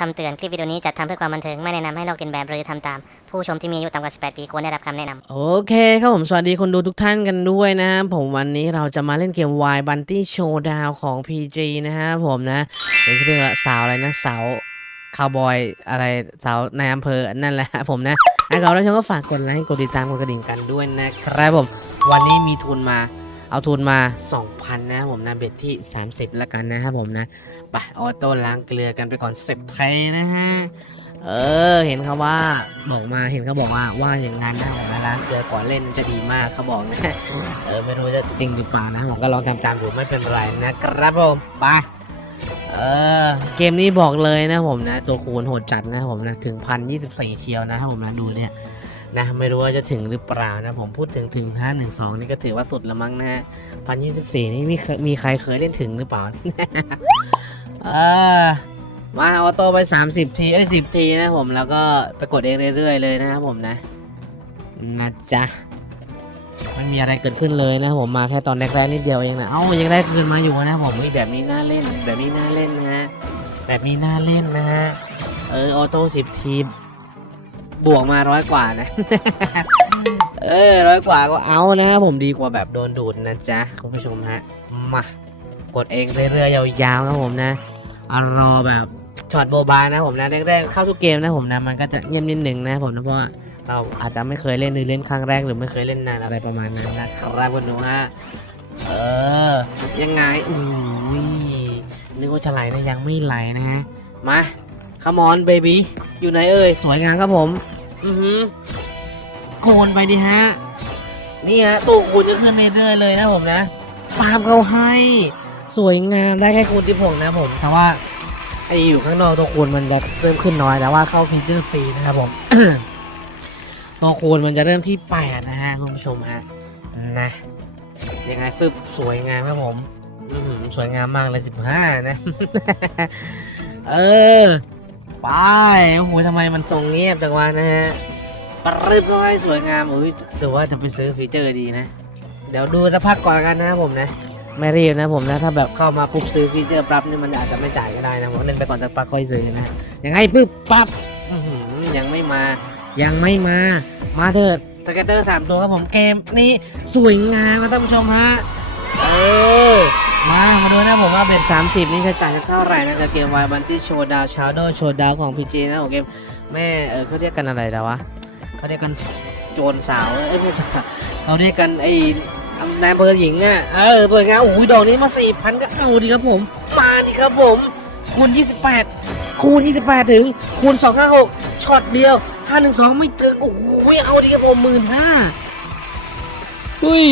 คำเตือนคลิปวิดีโอนี้จัดทำเพื่อความบันเทิง ไม่แนะนำให้ลอกเลียนแบบหรือทำตาม ผู้ชมที่มีอายุต่ำกว่า 18 ปีควรได้รับคำแนะนำโอเคครับผมสวัสดีคนดูทุกท่านกันด้วยนะครับผมวันนี้เราจะมาเล่นเกม Y Bunty Showdown ของ PG นะฮะผมนะเป็นเรื่องสาวอะไรนะสาวคาวบอยอะไรสาวในอำเภอนั่นแหละครับผมนะนะครับแล้วชมก็ฝากกดไลค์กดติดตามกดกระดิ่งกันด้วยนะครับผมวันนี้มีทุนมา เอาทุนมา 2,000 นะผมนะเบ็ดที่ 30 แล้วกันนะครับผมนะไปออโต้ล้างเกลือกันไปก่อนเสร็จไทยนะฮะเออ เห็นเขาว่าบอกมาเห็นเขาบอกว่าว่าอย่างนั้นนะผมนะล้างเกลือก่อนเล่นจะดีมากเขาบอกนะเออไม่รู้จะจริงหรือเปล่านะผมก็ลองทำตามดูไม่เป็นไรนะครับผมไปเออเกมนี้บอกเลยนะผมนะ ตัวคูณโหดจัดนะผมนะ ถึงพันยี่สิบสี่เชียวนะครับผมนะดูเนี่ย นะไม่รู้ว่าจะถึงหรือเปล่านะผมพูดถึงถึงห้าหนึ่งสองนี่ก็ถือว่าสุดละมั้งนะพันยี่สิบสี่นี่มีมีใครเคยเล่นถึงหรือเปล่า เออมาออโต้ไป 30 ที เอ้ย10 ทีนะผมแล้วก็ไปกดเองเรื่อยๆเลยนะครับผมนะนะจ๊ะไม่มีอะไรเกิดขึ้นเลยนะผมมาแค่ตอนแรกๆนิดเดียวเองนะเอ้ายังได้คืนมาอยู่นะผมแบบนี้น่าเล่นแบบนี้น่าเล่นนะฮะแบบนี้น่าเล่นนะฮะเออออโต้10 ที บวกมาร้อยกว่านะ เออร้อยกว่าก็เอานะครับผมดีกว่าแบบโดนดูดนะจ๊ะคุณผู้ชมฮะมากดเองเรื่อยๆยาวๆนะผมนะรอแบบช็อตโบบานะผมนะแรกๆเข้าทุกเกมนะผมนะมันก็จะเงียบนิดหนึ่งนะผมนะเพราะเราอาจจะไม่เคยเล่นหรือเล่นครั้งแรกหรือไม่เคยเล่นนานอะไรประมาณนั้นนะครับคุณดูฮะเออยังไงอุ้ยนึกว่าจะไหลนะยังไม่ไหลนะฮะมา คามอนเบบี้อยู่ไหนเอ่ย สวยงามครับผม อือหือโคนไปดิฮะ นี่ฮะตู้คูณจะขึ้นเรื่อยๆเลยนะผมนะปาล์มเขาให้ สวยงามได้แค่คูณที่ผงนะผม แต่ว่าไออยู่ข้างนอกตัวคูณมันจะเริ่มขึ้นน้อยแต่ว่าเข้าฟีเจอร์ฟรีนะครับผม ตัวคูณมันจะเริ่มที่แปดนะฮะคุณผู้ชมฮะนะยังไงฟึบสวยงามครับผมอื้อหือสวยงามมากเลยสิบห้านะ เออ ไปโอ้โหทำไมมันทรงเงียบจังวะนะฮะปรึบก็ให้สวยงามอุ้ยหรือว่าจะไปซื้อฟีเจอร์ดีนะ เดี๋ยวดูสักพักก่อนกันนะครับผมนะ ไม่รีบนะผมนะ ถ้าแบบเข้ามาปุ๊บซื้อฟีเจอร์ปั๊บนี่มันอาจจะไม่จ่ายก็ได้นะผมเล่นไปก่อนสักพักค่อยซื้อนะยังไงปุ๊บปั๊บอื้อหือยังไม่มา ยังไม่มา มาเถิดสเก็ตเตอร์สามตัวครับผมเกมนี้สวยงามครับท่านผู้ชมฮะเออมามาดูนะผมว่า เบ็ดสามสิบนี่จะจ่ายเท่าไร่นะกับเกมวายบันที่โชว์ดาวชาโดโชว์ดาวของพีจีนะผมเกมแม่เออเขาเรียกกันอะไรแล้ววะเขาเรียกกันโจรสาวเอ้ยไม่ใช่เขาเรียกกันไอ้นายอำเภอหญิงอะเออสวยงามโอ้ยดอกนี้มาสี่พันก็เอาดีครับผมมาดิครับผมคูณ28คูณ28ถึงคูณ256ช็อตเดียว512ไม่ถึงโอ้โหเอาดีครับผมหมื่นห้าอุ้ย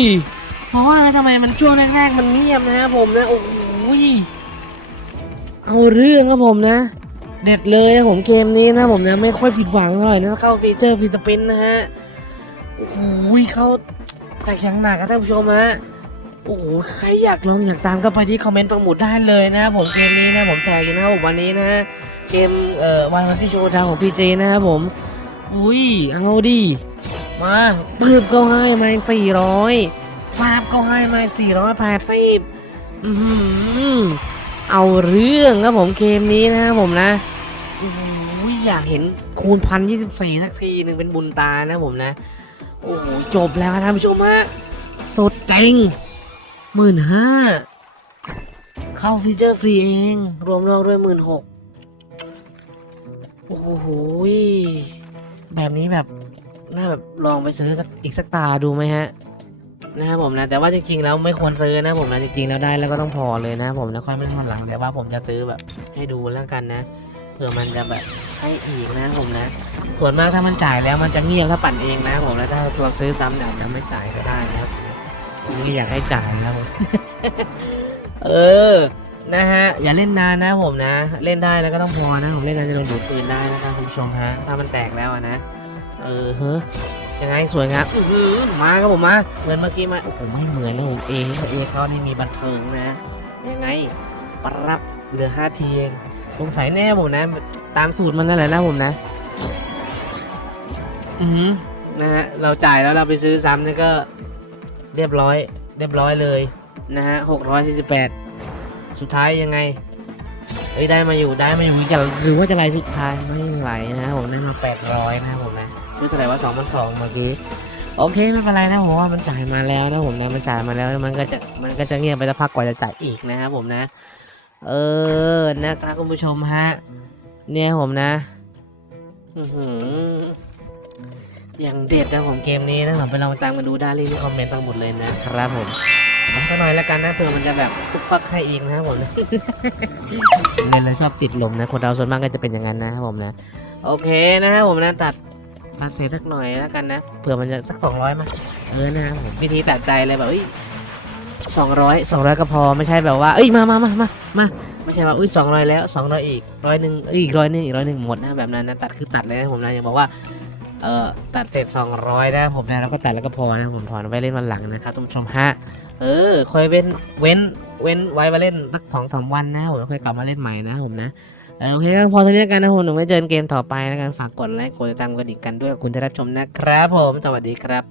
เพราะว่าทำไมมันช่วงแรกๆมันเงียบนะครับผมนะโอ้ โหเอาเรื่องครับผมนะ เด็ดเลยนะผมเกมนี้นะผมนะไม่ค่อยผิดหวังเท่าไหร่นะเข้าฟีเจอร์ฟีสปินนะฮะโอ้โหเข้าแต่ยังหนักครับท่านผู้ชมฮะโอ้โหใครอยากลองอยากตามก็ไปที่คอมเมนต์ปังหมุดได้เลยนะครับผมเกมนี้นะผมแทกอยู่นะครับผมวันนี้นะฮะเกมเอ่อวันที่โชว์ดาวของพีเจนะครับผมอุ้ยเอาดิมาปืบก็ให้มาสี่ร้อยฟาบก็ให้มาสี่ร้อยแปดสิบ เอาเรื่องครับผมเกมนี้นะครับผมนะอยากเห็นคูณพันยี่สิบสี่สักทีหนึ่งเป็นบุญตานะผมนะ โอ้โหจบแล้วครับท่านผู้ชมฮะสดจริงหมื่นห้าเข้าฟีเจอร์ฟรีเอง รวมรอบด้วยหมื่นหกโอ้โหแบบนี้แบบ น่าแบบลองไปซื้อสักอีกสักตาดูไหมฮะ นะครับผมนะแต่ว่าจริงๆแล้วไม่ควรซื้อนะผมนะจริงๆแล้วได้แล้วก็ต้องพอเลยนะผมแล้วค่อยไม่ทอนหลังเดี๋ยวว่าผมจะซื้อแบบให้ดูแล้วกันนะเผื่อมันจะแบบให้อีกนะผมนะ ส่วนมากถ้ามันจ่ายแล้วมันจะเงียบถ้าปั่นเองนะผมแล้วถ้าเราซื้อซ้ำเนี่ยอาจะไม่จ่ายก็ได้นะครับผมไม่อยากให้จ่ายนะผมเออนะฮะอย่าเล่นนานนะผมนะ เล่นได้แล้วก็ต้องพอนะผมเล่นนานจะโดนดูดปืนได้นะครับคุณผู้ชมฮะถ้ามันแตกแล้วนะเออเฮ้ ยยังไงสวยงามอื้อหือมาครับผมมาเหมือนเมื่อกี้ไหมาโอ้โหไม่เหมือนนะผมเองเองเขานี่มีบันเทิงนะ ยังไงปรับเหลือห้าทีเองสงสัยแน่ผมนะ ตามสูตรมันนั่นแหละนะผมนะอือหือนะฮะเราจ่ายแล้วเราไปซื้อซ้ำนี่ก็เรียบร้อย เรียบร้อยเลยนะฮะหกร้อยสี่สิบแปดสุดท้ายยังไงเอ้ยได้มาอยู่ได้มาอยู่อีกอย่างหรือว่าจะไลน์สุดท้ายไม่ไหลนะครับผมได้มาแปดร้อยนะครับผมนะคือ แสดงว่าสองพันสองเมื่อกี้โอเคไม่เป็นไรนะผมว่ามันจ่ายมาแล้วนะผมนะมันจ่ายมาแล้วมันก็จะมันก็จะเงียบไปสักพักกว่าจะจ่ายอีกนะครับผมนะ เออนะครับคุณผู้ชมฮะเนี่ยผมนะอย่างเด็ดนะผมเกมนี้นะผมไปลองตามมาดูด้รีบคอมเมนต์ทั้งหมดเลยนะครับผมเอาสักหน่อยล้วกันนะเผื่อมันจะแบบฟุกฟักให้อีกนะครับผมนะเล่นแล้วชอบติดลมนะคนเราส่วนมากก็จะเป็นอย่างนั้นนะครับผมนะ โอเคนะครับผมนะตัด ตัดเศษสักหน่อยแล้วกันนะเผื่อมันจะสักสองร้อยมาเออนะครับผมวิธีตัดใจเลยแบบเอ้ยสองร้อยสองร้อยก็พอไม่ใช่แบบว่าเอ้ยมามามามามาไม่ใช่ว่าอุ้ยสองร้อยแล้วสองร้อยอีกร้อยหนึ่งเอ้ยอีกร้อยหนึ่งอีกร้อยหนึ่งหมดนะแบบนั้นนะตัดคือตัดเลยนะผมนะยังบอกว่าเอ่อตัดเศษสองร้อยนะผมนะแล้วก็ตัดแล้วก็พอนะผมถอนไว้เล่นวันหลังนะครับท่านผู้ชมฮะเออคอยเว้นเว้นเว้นไว้มาเล่นสักสองสามวันนะผมค่อยกลับมาเล่นใหม่นะผมนะเออ โอเคก็พอเท่านี้กันนะผมหนูไว้เจอกันเกมต่อไปแล้วกันฝากกดไลค์กดติดตามกันอีกกันด้วยขอบคุณที่รับชมนะครับผมสวัสดีครับ